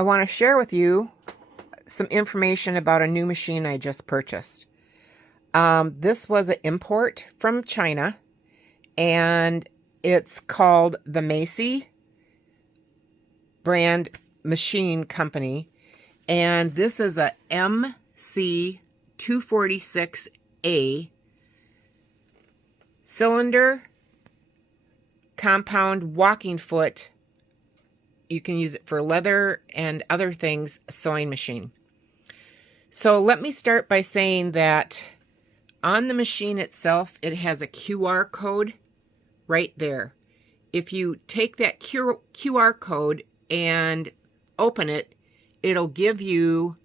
I want to share with you some information about a new machine I just purchased. This was an import from China, and it's called the Macee brand machine company, and this is a MC-246A cylinder compound walking foot. You can use it for leather and other things, sewing machine. So let me start by saying that on the machine itself, it has a QR code right there. If you take that QR code and open it, it'll give you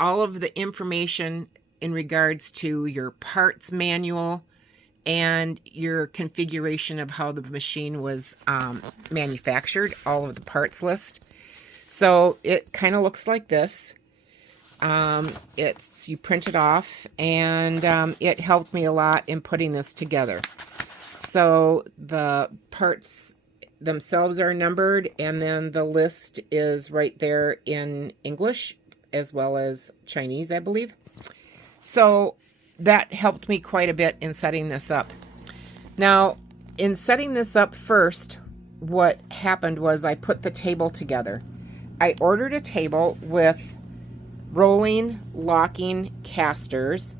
all of the information in regards to your parts manual and your configuration of how the machine was manufactured, all of the parts list. So it kind of looks like this. You print it off, and it helped me a lot in putting this together. So the parts themselves are numbered, and then the list is right there in English as well as Chinese, I believe. So that helped me quite a bit in setting this up. Now, in setting this up first, what happened was I put the table together. I ordered a table with rolling, locking casters,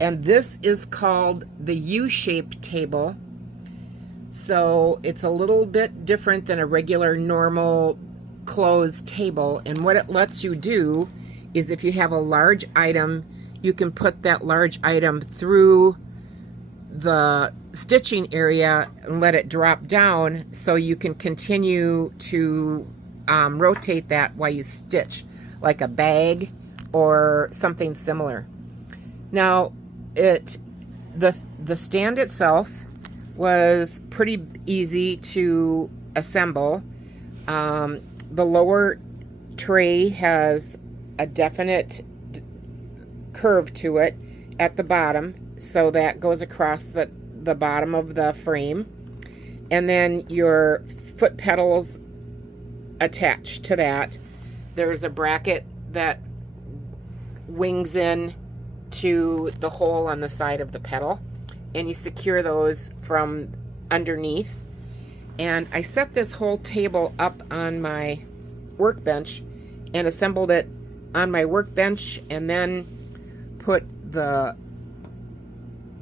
and this is called the U-shaped table. So it's a little bit different than a regular normal closed table, and what it lets you do is if you have a large item, you can put that large item through the stitching area and let it drop down, so you can continue to rotate that while you stitch, like a bag or something similar. Now, the stand itself was pretty easy to assemble. The lower tray has a definite curve to it at the bottom, so that goes across the bottom of the frame, and then your foot pedals attached to that. There's a bracket that wings in to the hole on the side of the pedal, and you secure those from underneath. And I set this whole table up on my workbench and assembled it on my workbench, and then put the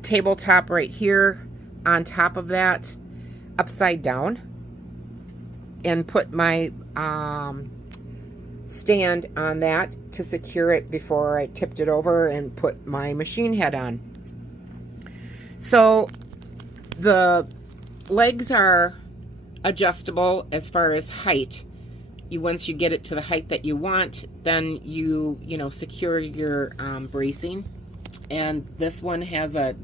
tabletop right here on top of that upside down, and put my stand on that to secure it before I tipped it over and put my machine head on. So the legs are adjustable as far as height. Once you get it to the height that you want, then you secure your bracing. And this one has a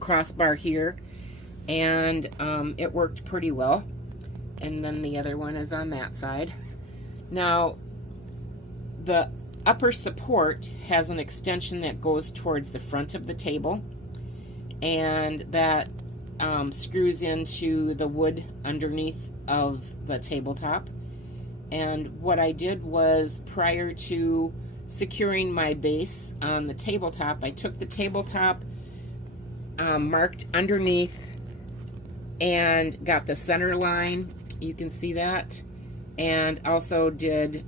crossbar here, and it worked pretty well. And then the other one is on that side. Now, the upper support has an extension that goes towards the front of the table, and that screws into the wood underneath of the tabletop. And what I did was, prior to securing my base on the tabletop, I took the tabletop, marked underneath, and got the center line. You can see that, and also did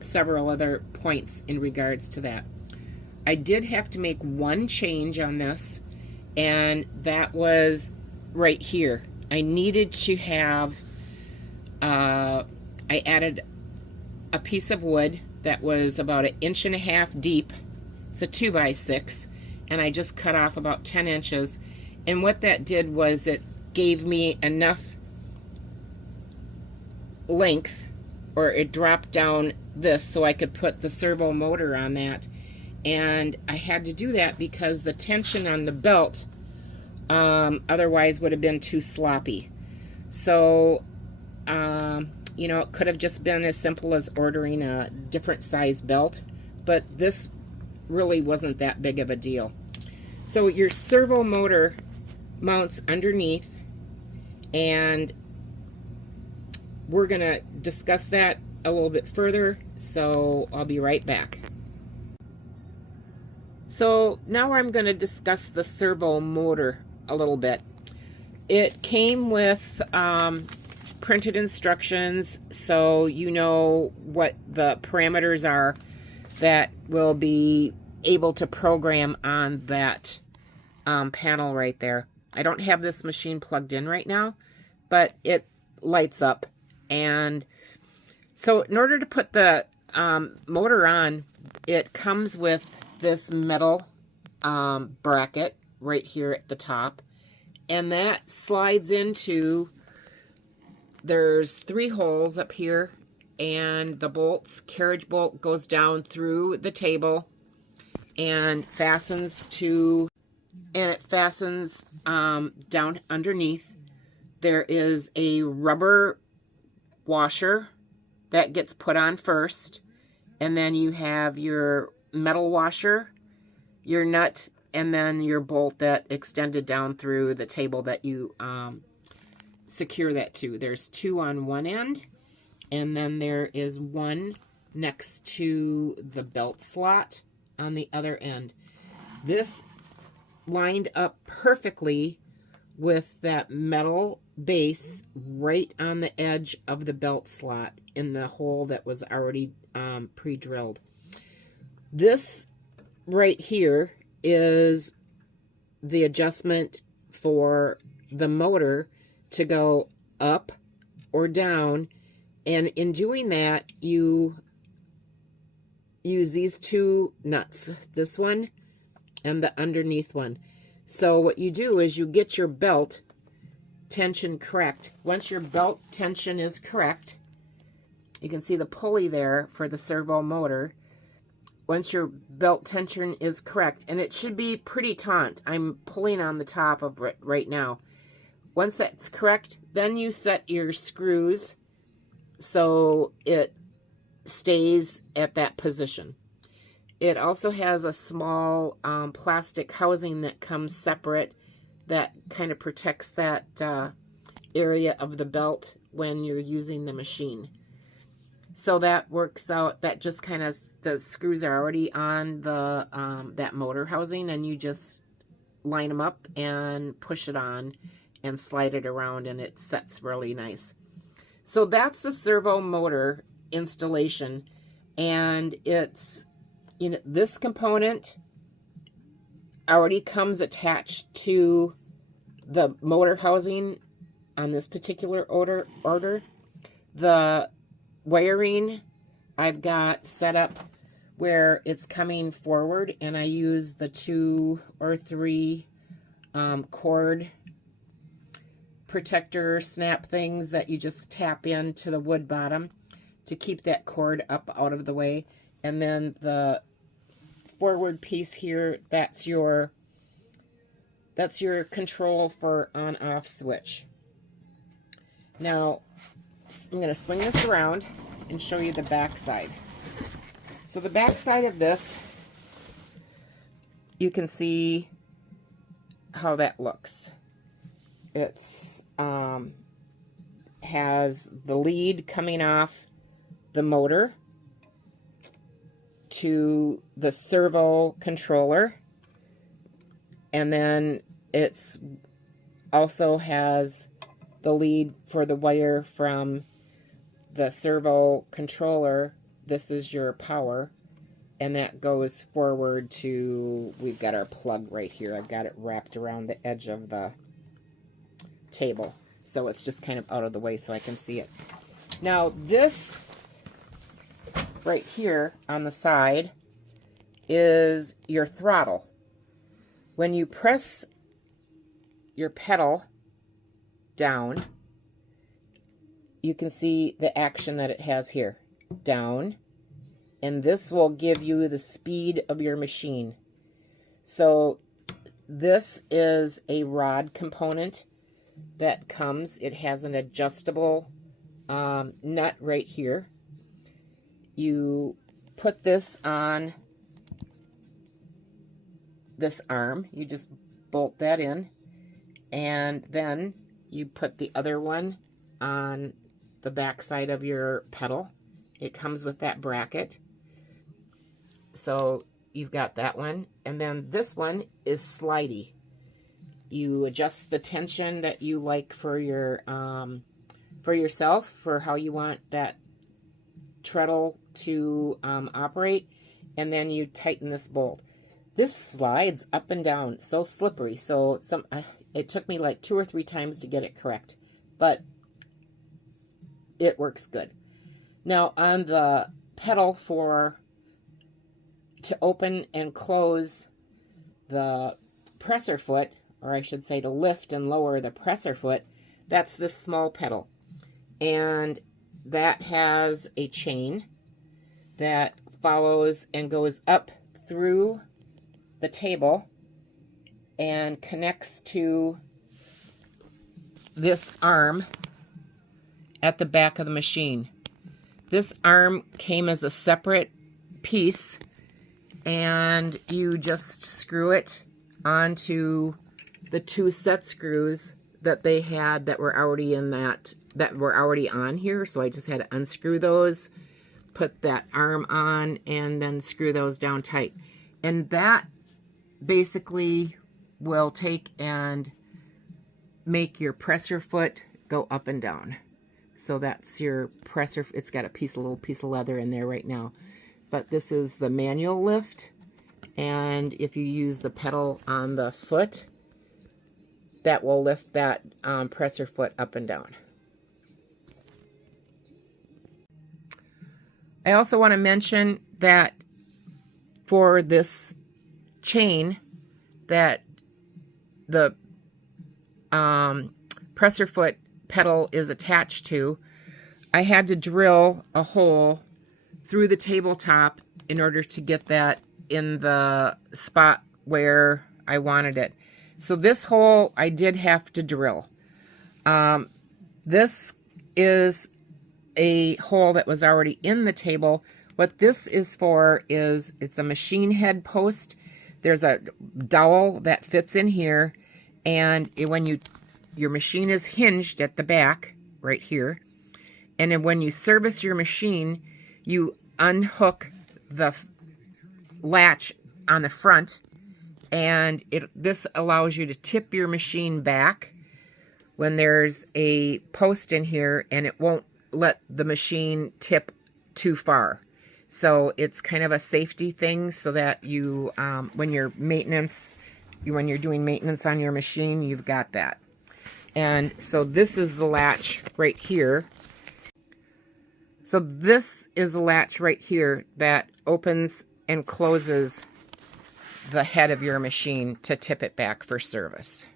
several other points in regards to that. I did have to make one change on this, and that was right here. I needed to have I added a piece of wood that was about 1.5 inches deep. It's a 2x6, and I just cut off about 10 inches. And what that did was it gave me enough length, or it dropped down this, so I could put the servo motor on that. And I had to do that because the tension on the belt otherwise would have been too sloppy. So it could have just been as simple as ordering a different size belt, but this really wasn't that big of a deal. So your servo motor mounts underneath, and we're going to discuss that a little bit further, so I'll be right back. So now I'm going to discuss the servo motor a little bit. It came with printed instructions, so you know what the parameters are that will be able to program on that panel right there. I don't have this machine plugged in right now, but it lights up. And so in order to put the motor on, it comes with this metal bracket right here at the top, and that slides into, there's 3 holes up here, and the bolts, carriage bolt goes down through the table and fastens to, and it fastens down underneath. There is a rubber washer that gets put on first, and then you have your metal washer, your nut, and then your bolt that extended down through the table that you secure that to. There's 2 on one end, and then there is 1 next to the belt slot on the other end. This lined up perfectly with that metal base right on the edge of the belt slot in the hole that was already pre-drilled. This right here is the adjustment for the motor to go up or down, and in doing that you use these 2 nuts, this one and the underneath one. So what you do is you get your belt tension correct. Once your belt tension is correct, you can see the pulley there for the servo motor. Once your belt tension is correct, and it should be pretty taut. I'm pulling on the top of it right now. Once that's correct, then you set your screws so it stays at that position. It also has a small plastic housing that comes separate that kind of protects that area of the belt when you're using the machine. So that works out, that just kind of, the screws are already on the that motor housing, and you just line them up and push it on and slide it around, and it sets really nice. So that's the servo motor installation, and it's, you know, this component already comes attached to the motor housing on this particular order. The wiring I've got set up where it's coming forward, and I use the 2 or 3 cord protector snap things that you just tap into the wood bottom to keep that cord up out of the way. And then the forward piece here, that's your control for on-off switch. Now I'm going to swing this around and show you the back side. So the back side of this, you can see how that looks. It's has the lead coming off the motor to the servo controller, and then it's also has the lead for the wire from the servo controller. This is your power, and that goes forward to, we've got our plug right here. I've got it wrapped around the edge of the table, so it's just kind of out of the way so I can see it. Now this right here on the side is your throttle. When you press your pedal down, you can see the action that it has here. Down, and this will give you the speed of your machine. So this is a rod component that comes, it has an adjustable nut right here. You put this on this arm, you just bolt that in, and then you put the other one on the back side of your pedal, It comes with that bracket. So you've got that one. And then this one is slidey. You adjust the tension that you like for your for yourself, for how you want that treadle to operate, and then you tighten this bolt. This slides up and down, so slippery. So it took me like 2 or 3 times to get it correct, but it works good. Now on the pedal to open and close the presser foot, or I should say to lift and lower the presser foot, that's this small pedal. And that has a chain that follows and goes up through the table and connects to this arm at the back of the machine. This arm came as a separate piece, and you just screw it onto the 2 set screws that they had that were already that were already on here. So I just had to unscrew those, put that arm on, and then screw those down tight. And that basically will take and make your presser foot go up and down. So that's your presser. It's got a little piece of leather in there right now. But this is the manual lift. And if you use the pedal on the foot, that will lift that presser foot up and down. I also want to mention that for this chain that the presser foot pedal is attached to, I had to drill a hole through the tabletop in order to get that in the spot where I wanted it. So this hole I did have to drill. This is a hole that was already in the table. What this is for is it's a machine head post. There's a dowel that fits in here, and when your machine is hinged at the back right here, and then when you service your machine, you unhook the latch on the front, and this allows you to tip your machine back when there's a post in here, and it won't let the machine tip too far. So it's kind of a safety thing, so that you, when you're doing maintenance on your machine, you've got that. And so this is the latch right here. So this is the latch right here that opens and closes the head of your machine to tip it back for service.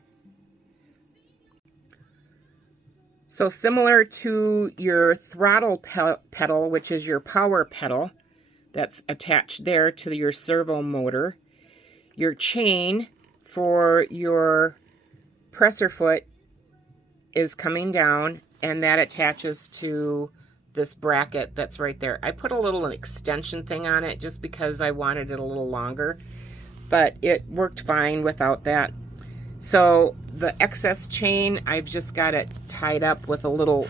So similar to your throttle pedal, which is your power pedal that's attached there to your servo motor, your chain for your presser foot is coming down, and that attaches to this bracket that's right there. I put a little extension thing on it just because I wanted it a little longer, but it worked fine without that. So the excess chain, I've just got it tied up with a little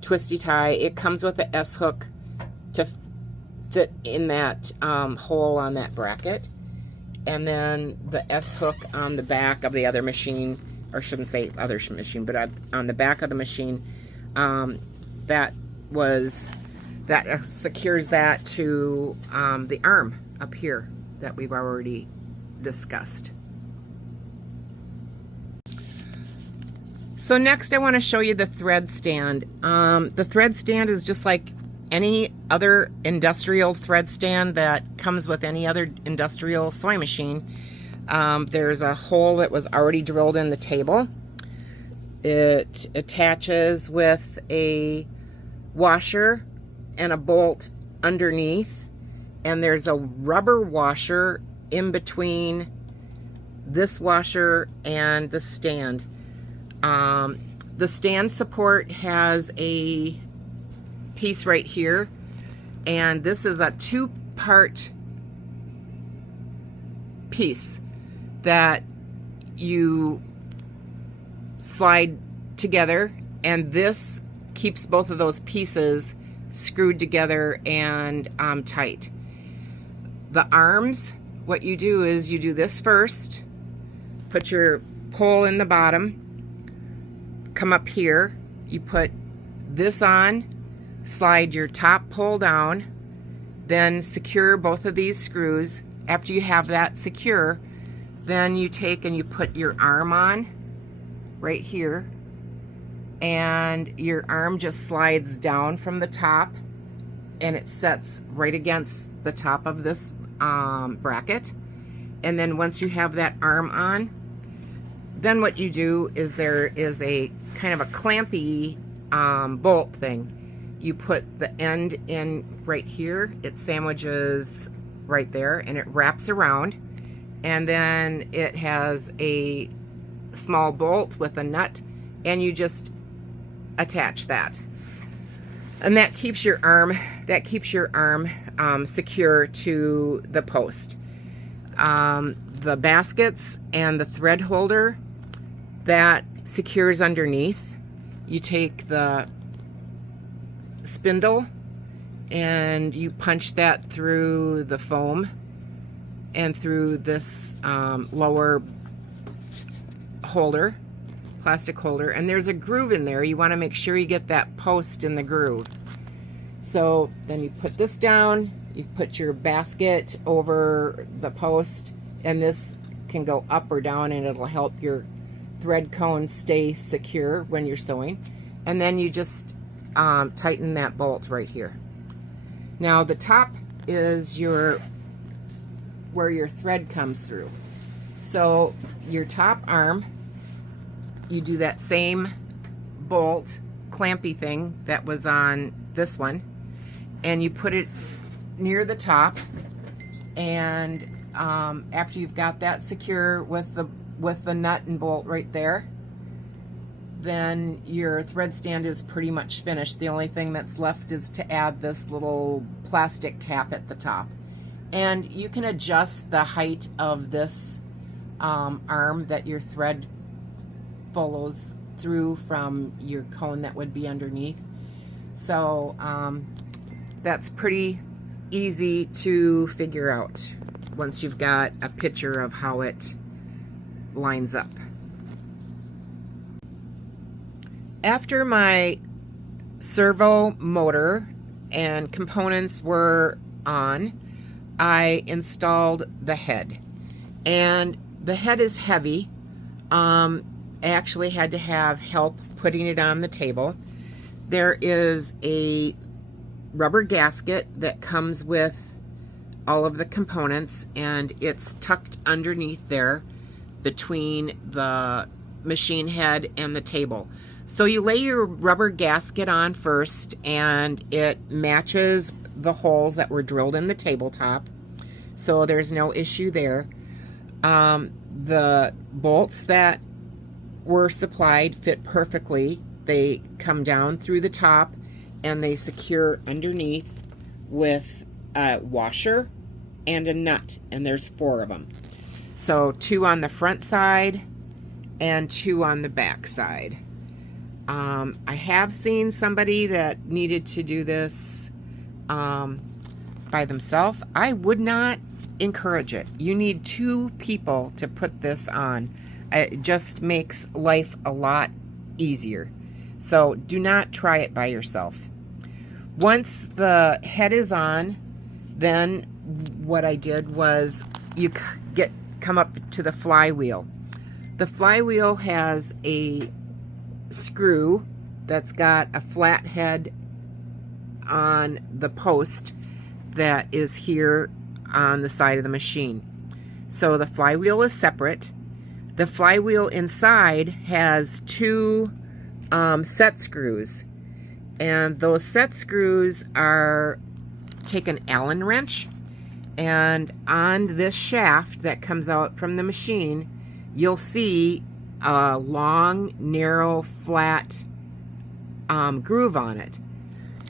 twisty tie. It comes with an S-hook to fit in that hole on that bracket, and then the S-hook on the back of the other machine, or I shouldn't say other machine, but on the back of the machine, that secures that to the arm up here that we've already discussed. So next I want to show you the thread stand. The thread stand is just like any other industrial thread stand that comes with any other industrial sewing machine. There's a hole that was already drilled in the table. It attaches with a washer and a bolt underneath, and there's a rubber washer in between this washer and the stand. The stand support has a piece right here, and this is a 2-part piece that you slide together, and this keeps both of those pieces screwed together and tight. The arms, what you do is you do this first, put your pole in the bottom, come up here, you put this on, slide your top pole down, then secure both of these screws. After you have that secure, then you take and you put your arm on right here, and your arm just slides down from the top and it sets right against the top of this bracket. And then once you have that arm on, then what you do is there is a kind of a clampy bolt thing. You put the end in right here, it sandwiches right there, and it wraps around, and then it has a small bolt with a nut, and you just attach that, and that keeps your arm secure to the post. The baskets and the thread holder, that secures underneath. You take the spindle and you punch that through the foam and through this lower holder, plastic holder, and there's a groove in there. You want to make sure you get that post in the groove. So then you put this down, you put your basket over the post, and this can go up or down, and it'll help your thread cone stay secure when you're sewing. And then you just tighten that bolt right here. Now the top is where your thread comes through. So your top arm, you do that same bolt clampy thing that was on this one, and you put it near the top, and after you've got that secure with the nut and bolt right there, then your thread stand is pretty much finished. The only thing that's left is to add this little plastic cap at the top. And you can adjust the height of this arm that your thread follows through from your cone that would be underneath. So that's pretty easy to figure out once you've got a picture of how it lines up. After my servo motor and components were on, I installed the head. And the head is heavy. I actually had to have help putting it on the table. There is a rubber gasket that comes with all of the components, and it's tucked underneath there between the machine head and the table. So you lay your rubber gasket on first, and it matches the holes that were drilled in the tabletop, so there's no issue there. The bolts that were supplied fit perfectly. They come down through the top and they secure underneath with a washer and a nut, and there's 4 of them. So 2 on the front side and 2 on the back side. I have seen somebody that needed to do this by themselves. I would not encourage it. You need 2 people to put this on. It just makes life a lot easier. So do not try it by yourself. Once the head is on, then what I did was you come up to the flywheel. The flywheel has a screw that's got a flat head on the post that is here on the side of the machine. So the flywheel is separate. The flywheel inside has 2 set screws, and those set screws are take an Allen wrench, and on this shaft that comes out from the machine, you'll see a long, narrow, flat groove on it.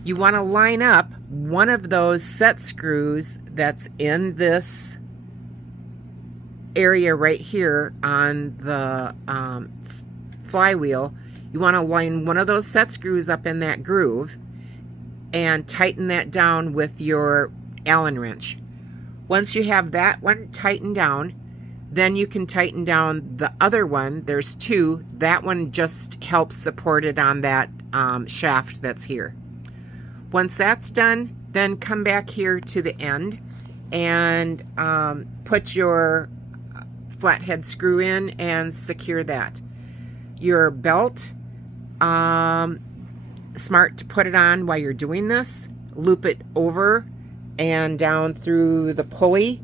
You want to line up one of those set screws that's in this area right here on the flywheel. You want to line one of those set screws up in that groove, and tighten that down with your Allen wrench. Once you have that one tightened down, then you can tighten down the other one. There's two. That one just helps support it on that shaft that's here. Once that's done, then come back here to the end and put your flathead screw in and secure that. Your belt, smart to put it on while you're doing this. Loop it over and down through the pulley.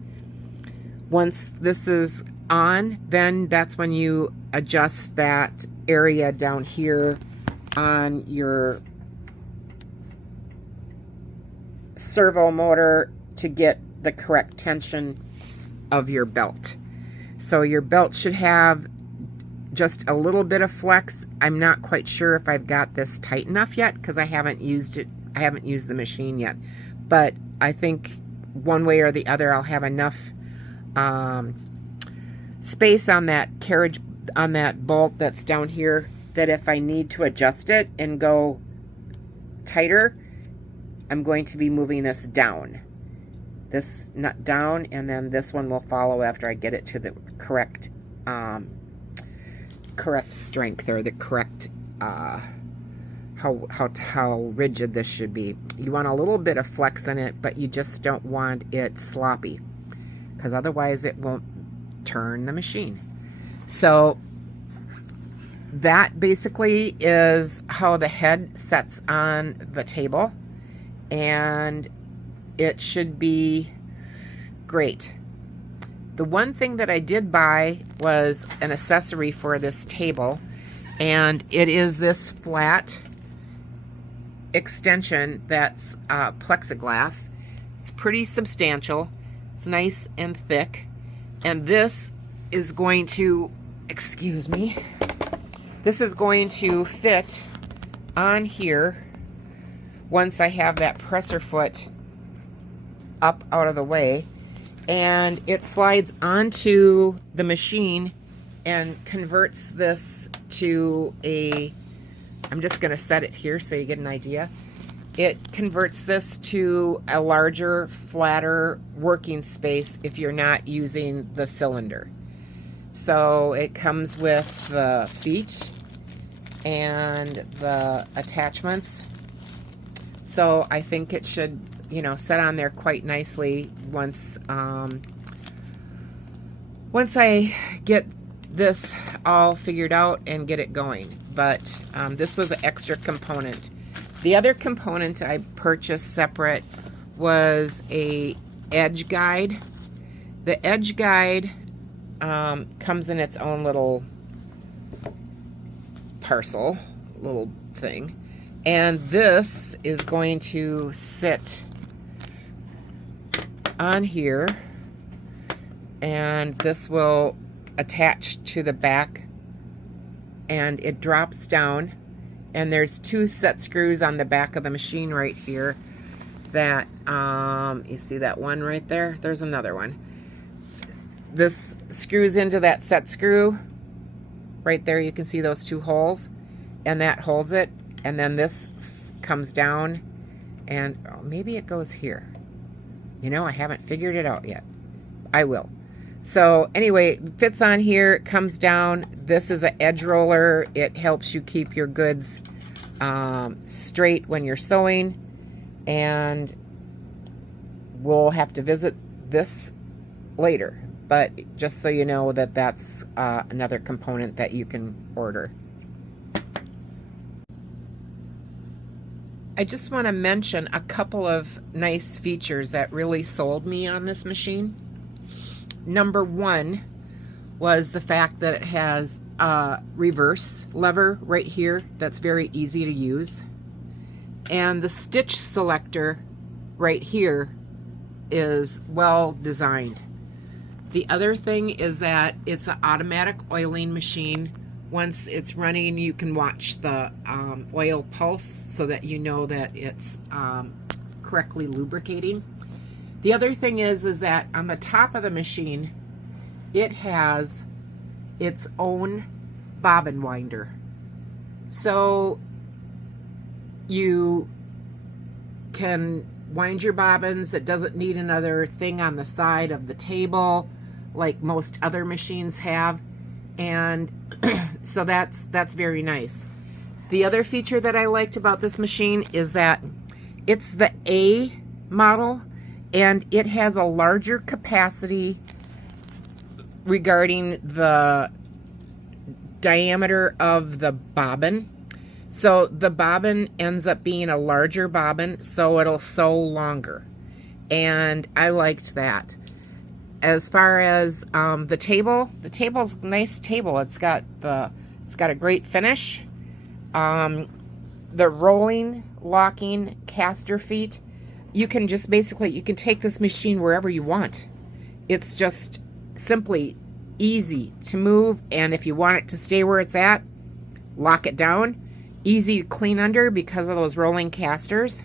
Once this is on, then that's when you adjust that area down here on your servo motor to get the correct tension of your belt. So your belt should have just a little bit of flex. I'm not quite sure if I've got this tight enough yet because I haven't used it. I haven't used the machine yet, but I think one way or the other I'll have enough space on that carriage, on that bolt that's down here, that if I need to adjust it and go tighter, I'm going to be moving this down. This nut down, and then this one will follow after I get it to the correct correct strength, or the correct how rigid this should be. You want a little bit of flex in it, but you just don't want it sloppy, because otherwise it won't turn the machine. So that basically is how the head sets on the table, and it should be great. The one thing that I did buy was an accessory for this table, and it is this flat extension that's plexiglass. It's pretty substantial. It's nice and thick, and this is going to, excuse me, this is going to fit on here once I have that presser foot up out of the way, and it slides onto the machine and converts this to a, I'm just going to set it here so you get an idea. It converts this to a larger, flatter working space if you're not using the cylinder. So it comes with the feet and the attachments. So I think it should, you know, set on there quite nicely once once I get this all figured out and get it going. But this was an extra component. The other component I purchased separate was a edge guide. The edge guide comes in its own little parcel, little thing, and this is going to sit on here, and this will attach to the back, and it drops down, and there's two set screws on the back of the machine right here that you see that one right there? There's another one. This screws into that set screw right there. You can see those two holes, and that holds it, and then this comes down, and maybe it goes here. You know, I haven't figured it out yet. I will. So anyway, it fits on here, it comes down. This is an edge roller. It helps you keep your goods straight when you're sewing, and we'll have to visit this later. But just so you know that that's another component that you can order. I just want to mention a couple of nice features that really sold me on this machine. Number one was the fact that it has a reverse lever right here that's very easy to use. And the stitch selector right here is well designed. The other thing is that it's an automatic oiling machine. Once it's running, you can watch the oil pulse so that you know that it's correctly lubricating. The other thing is that on the top of the machine, it has its own bobbin winder. So you can wind your bobbins. It doesn't need another thing on the side of the table like most other machines have. And so that's very nice. The other feature that I liked about this machine is that it's the A model, and it has a larger capacity regarding the diameter of the bobbin. So the bobbin ends up being a larger bobbin, so it'll sew longer. And I liked that. As far as the table's a nice table. It's got a great finish. The rolling, locking caster feet. You can just basically, you can take this machine wherever you want. It's just simply easy to move, and if you want it to stay where it's at, lock it down. Easy to clean under because of those rolling casters.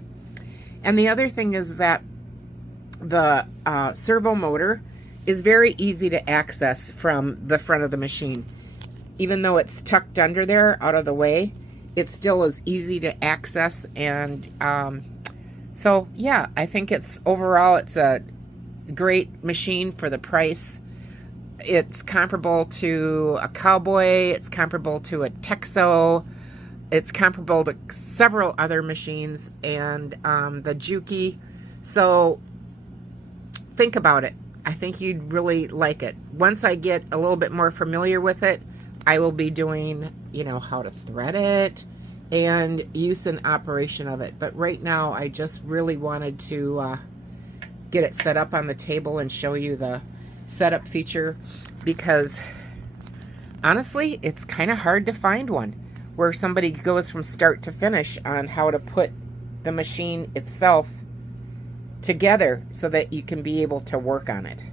And the other thing is that the servo motor is very easy to access from the front of the machine. Even though it's tucked under there, out of the way, it still is easy to access. And so yeah, I think overall it's a great machine for the price. It's comparable to a Cowboy, it's comparable to a Techsew, it's comparable to several other machines, and the Juki. So think about it. I think you'd really like it. Once I get a little bit more familiar with it, I will be doing, how to thread it and use and operation of it. But right now, I just really wanted to get it set up on the table and show you the setup feature, because honestly, it's kind of hard to find one where somebody goes from start to finish on how to put the machine itself together so that you can be able to work on it.